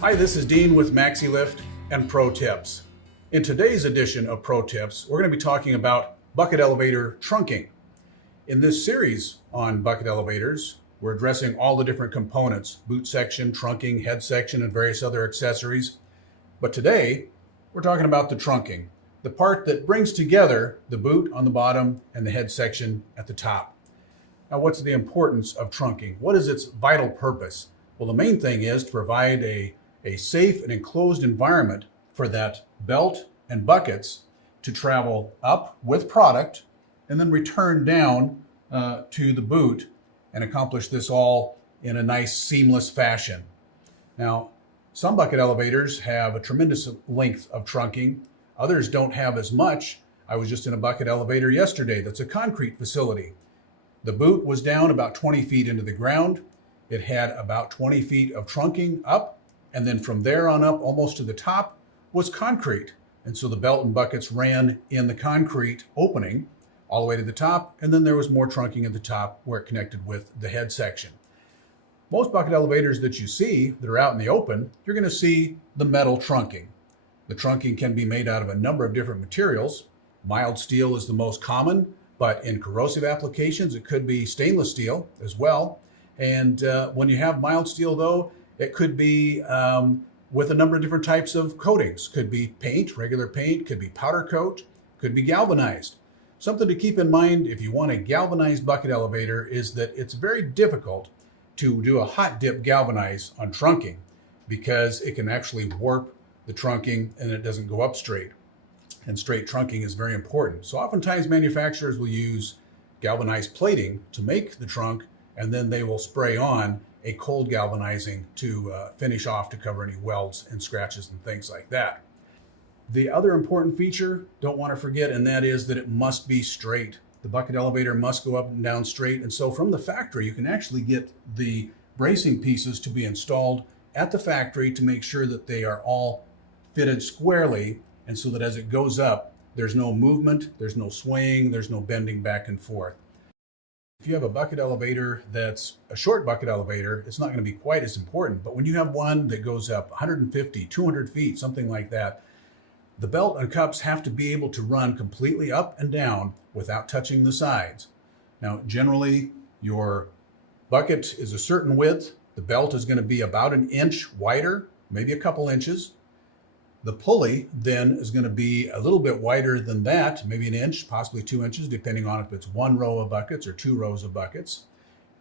Hi, this is Dean with Maxi-Lift and Pro Tips. In today's edition of Pro Tips, we're going to be talking about bucket elevator trunking. In this series on bucket elevators, we're addressing all the different components, boot section, trunking, head section, and various other accessories. But today, we're talking about the trunking, the part that brings together the boot on the bottom and the head section at the top. Now, what's the importance of trunking? What is its vital purpose? Well, the main thing is to provide a safe and enclosed environment for that belt and buckets to travel up with product and then return down to the boot and accomplish this all in a nice seamless fashion. Now, some bucket elevators have a tremendous length of trunking. Others don't have as much. I was just in a bucket elevator yesterday that's a concrete facility. The boot was down about 20 feet into the ground. It had about 20 feet of trunking up, and then from there on up almost to the top was concrete. And so the belt and buckets ran in the concrete opening all the way to the top, and then there was more trunking at the top where it connected with the head section. Most bucket elevators that you see that are out in the open, you're going to see the metal trunking. The trunking can be made out of a number of different materials. Mild steel is the most common, but in corrosive applications, it could be stainless steel as well. And when you have mild steel, though, it could be with a number of different types of coatings. Could be paint, regular paint, could be powder coat, could be galvanized. Something to keep in mind if you want a galvanized bucket elevator is that it's very difficult to do a hot dip galvanize on trunking because it can actually warp the trunking and it doesn't go up straight. And straight trunking is very important. So oftentimes manufacturers will use galvanized plating to make the trunk, and then they will spray on a cold galvanizing to finish off to cover any welds and scratches and things like that. The other important feature, don't want to forget, and that is that it must be straight. The bucket elevator must go up and down straight. And so from the factory, you can actually get the bracing pieces to be installed at the factory to make sure that they are all fitted squarely, and so that as it goes up, there's no movement, there's no swaying, there's no bending back and forth. If you have a bucket elevator that's a short bucket elevator, it's not going to be quite as important. But when you have one that goes up 150, 200 feet, something like that, the belt and cups have to be able to run completely up and down without touching the sides. Now, generally, your bucket is a certain width. The belt is going to be about an inch wider, maybe a couple inches. The pulley then is going to be a little bit wider than that, maybe an inch, possibly 2 inches, depending on if it's one row of buckets or two rows of buckets.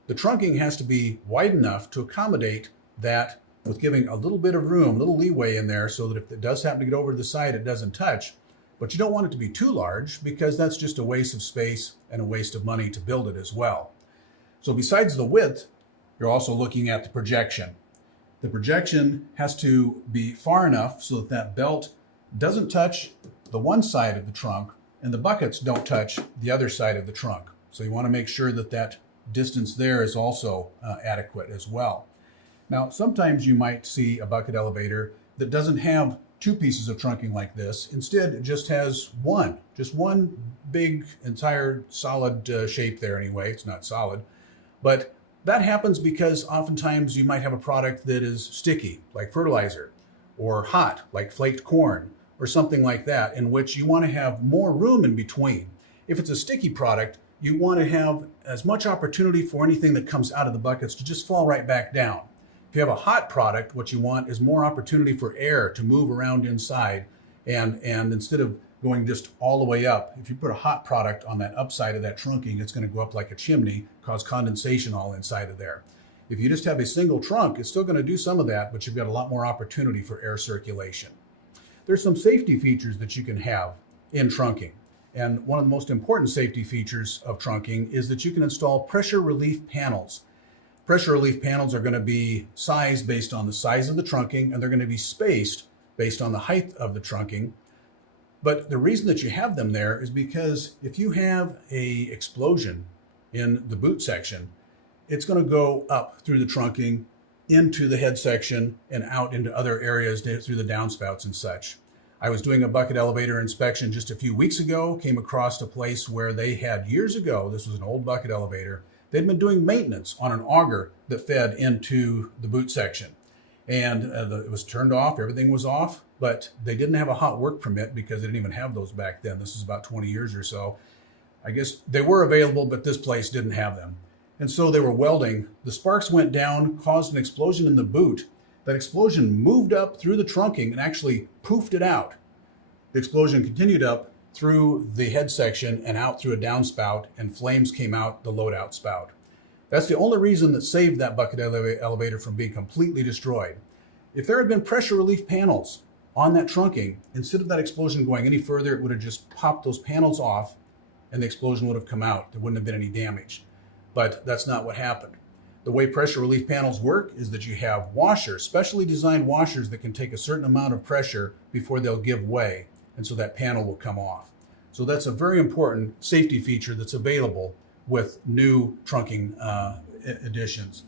The trunking has to be wide enough to accommodate that with giving a little bit of room, a little leeway in there so that if it does happen to get over to the side, it doesn't touch. But you don't want it to be too large because that's just a waste of space and a waste of money to build it as well. So besides the width, you're also looking at the projection. The projection has to be far enough so that that belt doesn't touch the one side of the trunk and the buckets don't touch the other side of the trunk. So you want to make sure that that distance there is also adequate as well. Now, sometimes you might see a bucket elevator that doesn't have two pieces of trunking like this. Instead, it just has just one big, entire solid shape there anyway. It's not solid, but that happens because oftentimes you might have a product that is sticky, like fertilizer, or hot, like flaked corn, or something like that, in which you want to have more room in between. If it's a sticky product, you want to have as much opportunity for anything that comes out of the buckets to just fall right back down. If you have a hot product, what you want is more opportunity for air to move around inside, and instead of going just all the way up, if you put a hot product on that upside of that trunking, it's going to go up like a chimney, cause condensation all inside of there. If you just have a single trunk, it's still going to do some of that, but you've got a lot more opportunity for air circulation. There's some safety features that you can have in trunking. And one of the most important safety features of trunking is that you can install pressure relief panels. Pressure relief panels are going to be sized based on the size of the trunking, and they're going to be spaced based on the height of the trunking. But the reason that you have them there is because if you have an explosion in the boot section, it's going to go up through the trunking into the head section and out into other areas through the downspouts and such. I was doing a bucket elevator inspection just a few weeks ago, came across a place where they had years ago, this was an old bucket elevator, they'd been doing maintenance on an auger that fed into the boot section. and it was turned off, everything was off, but they didn't have a hot work permit because they didn't even have those back then. This is about 20 years or so. I guess they were available, but this place didn't have them. And so they were welding. The sparks went down, caused an explosion in the boot. That explosion moved up through the trunking and actually poofed it out. The explosion continued up through the head section and out through a downspout, and flames came out the loadout spout. That's the only reason that saved that bucket elevator from being completely destroyed. If there had been pressure relief panels on that trunking, instead of that explosion going any further, it would have just popped those panels off and the explosion would have come out. There wouldn't have been any damage. But that's not what happened. The way pressure relief panels work is that you have washers, specially designed washers that can take a certain amount of pressure before they'll give way, and so that panel will come off. So that's a very important safety feature that's available with new trunking additions.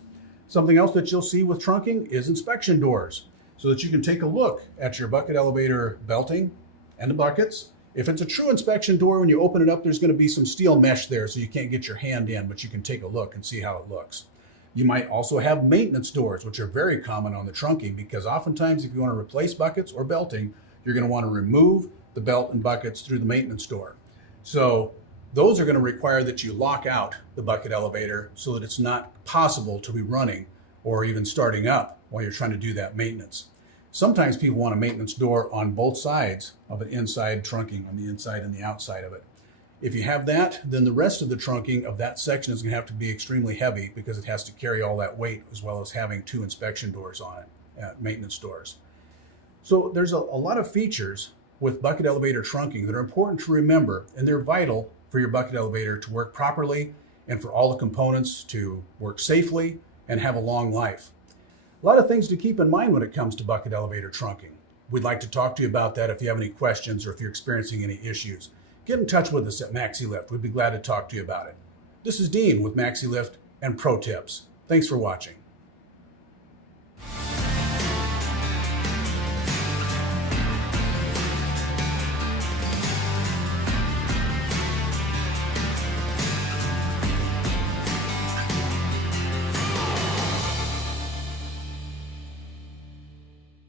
Something else that you'll see with trunking is inspection doors, so that you can take a look at your bucket elevator belting and the buckets. If it's a true inspection door, when you open it up, there's going to be some steel mesh there, so you can't get your hand in, but you can take a look and see how it looks. You might also have maintenance doors, which are very common on the trunking, because oftentimes if you want to replace buckets or belting, you're going to want to remove the belt and buckets through the maintenance door. So those are going to require that you lock out the bucket elevator so that it's not possible to be running or even starting up while you're trying to do that maintenance. Sometimes people want a maintenance door on both sides of an inside trunking, on the inside and the outside of it. If you have that, then the rest of the trunking of that section is going to have to be extremely heavy because it has to carry all that weight, as well as having two inspection doors on it, maintenance doors. So there's a lot of features with bucket elevator trunking that are important to remember, and they're vital for your bucket elevator to work properly and for all the components to work safely and have a long life. A lot of things to keep in mind when it comes to bucket elevator trunking. We'd like to talk to you about that if you have any questions or if you're experiencing any issues. Get in touch with us at Maxi-Lift. We'd be glad to talk to you about it. This is Dean with Maxi-Lift and Pro Tips. Thanks for watching.